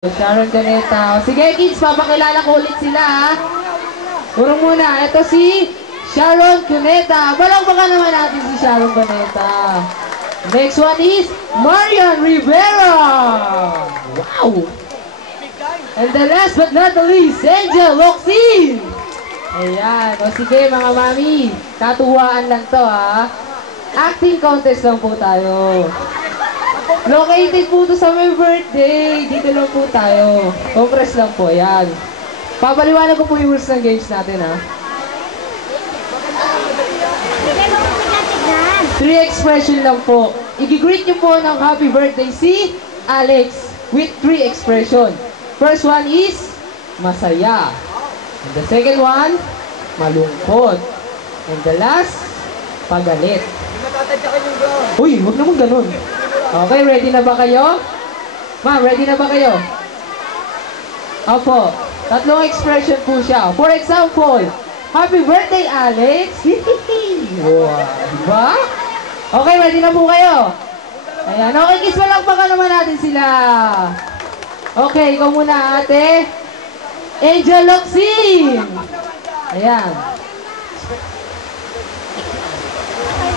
Sharon Cuneta. Sige kids, papakilala ko ulit sila ha. Puro muna, ito si Sharon Cuneta. Balakbakan naman natin si Sharon Cuneta. Next one is Marian Rivera. Wow! And the last but not the least, Angel Locsin. Ayan, o sige mga mami, katuwaan lang to ha. Acting contest lang po tayo. Located po ito sa my birthday. Dito lang po tayo. Congress lang po, yan. Papaliwanag ko po yung rules ng games natin, ha. 3 expression lang po. I-greet nyo po ng happy birthday si Alex with 3 expression. First one is masaya. And the second one, malungkot. And the last, pagalit. Uy, huwag naman ganun. Okay, ready na ba kayo? Ma'am, ready na ba kayo? Opo. 3 expression po siya. For example, happy birthday, Alex! Wow, diba? Okay, ready na po kayo? Ayan, okay, kiss palakpakan naman natin sila. Okay, ikaw muna, ate. Angel Locsin! Ayan.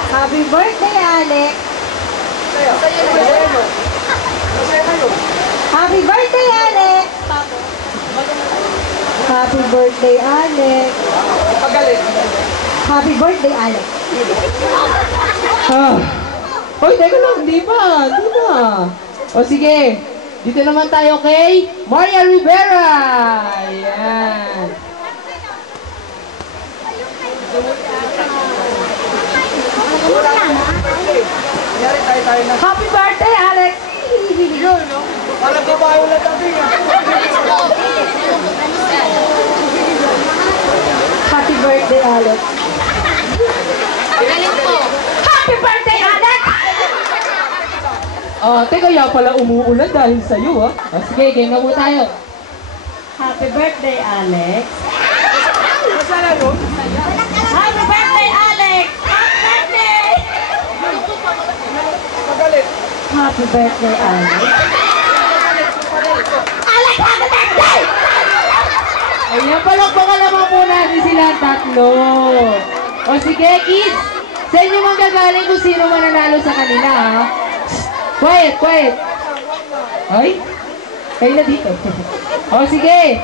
Happy birthday, Alex! Happy birthday, Alex! Happy birthday, Alex! Happy birthday, Alex! Hoy, teka lang, hindi pa. O sige, dito naman tayo kay Maria Rivera. Ayan. Happy birthday, Alex! Parang kabayo lang tabi nga. Happy birthday, Alex! Happy birthday, Alex! Teka, ya pala umuulan dahil sa'yo, ha? Sige, game na po tayo. Happy birthday, Alex! Masala no? Happy birthday, Alex! Happy birthday! Magalit. Happy birthday, Alex! Alex, happy birthday! Ayan, palakpakan naman po natin silang 3. O sige, kids, sa inyo manggagaling kung sino mananalo sa kanila, ha? Quiet, quiet. Ay, kayo na dito. O sige,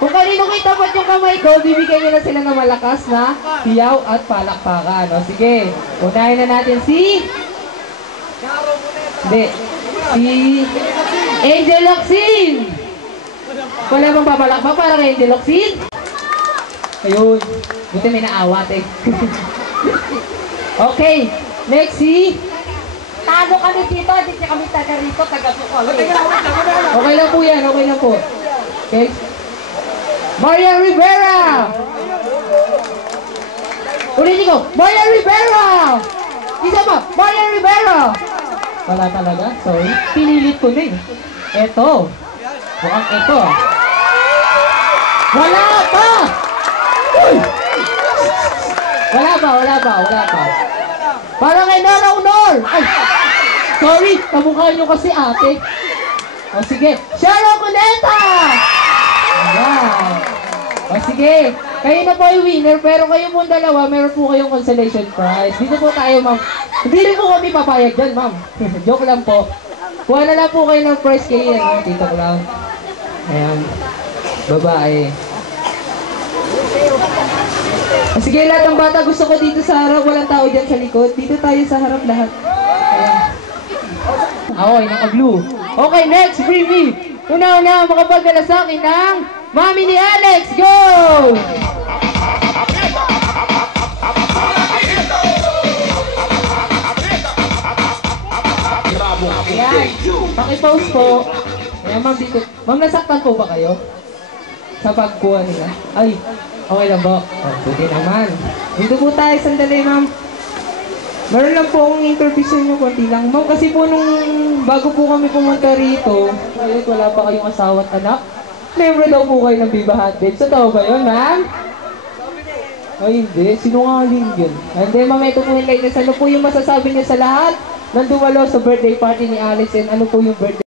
kung kanino kayo tapat yung kamay ko, bibigyan nyo na sila ng malakas na hiyaw at palakpakan. O sige, unahin na natin si... Hindi, si Angel Locsin. Wala bang papalakpak para kay Angel Locsin? Ayun, buti may naawat eh. Okay, next si... Tago kami dito, hindi kami taga rito, taga Bukol. Okay lang po yan, okay lang po. Okay. Maria Rivera! Ulitin ko, Maria Rivera! Isa pa, Maria Rivera! Wala talaga, sorry. Pinilit ko na eh. Eto. Mukhang eto. Wala pa! Uy! Wala pa. Parang kay Nora Honor! Ay! Sorry, kamukha nyo kasi ate. O sige, Sharon Cuneta! Ayan. O sige, kayo na po yung winner, pero kayo po dalawa, meron po kayong consolation prize. Dito po tayo, ma'am. Hindi rin po kami papayag dyan, ma'am. Joke lang po. Kuha na lang po kayo ng prize kayo yan. Dito ko lang. Ayan. Babae. Sige, lahat ng bata gusto ko dito sa harap. Walang tao dyan sa likod. Dito tayo sa harap lahat. Ayan. Okay, naka-blue. Okay, next, freebie. Una-una, makapagdala sa akin ng Mami ni Alex. Go! Ayan. Pakipause po. Ayan, ma'am, dito. Ma'am, nasaktan po ba kayo? Sa pagkuha nila? Ay, okay lang po. Oh, buti naman. Dito po tayo, sandali, ma'am. Meron lang po akong intervision nyo, konti lang. Ma'am, kasi po nung bago po kami pumunta rito, ngayon wala pa kayong asawa at anak. Member daw po kayo ng Viva Hotbed. So, tao ba yun, ma'am? Ay, hindi. Sinungaling yun. Hindi, ma'am, ito po yung latest. Ano po yung masasabi niyo sa lahat ng dumalo sa birthday party ni Alex and ano po yung birthday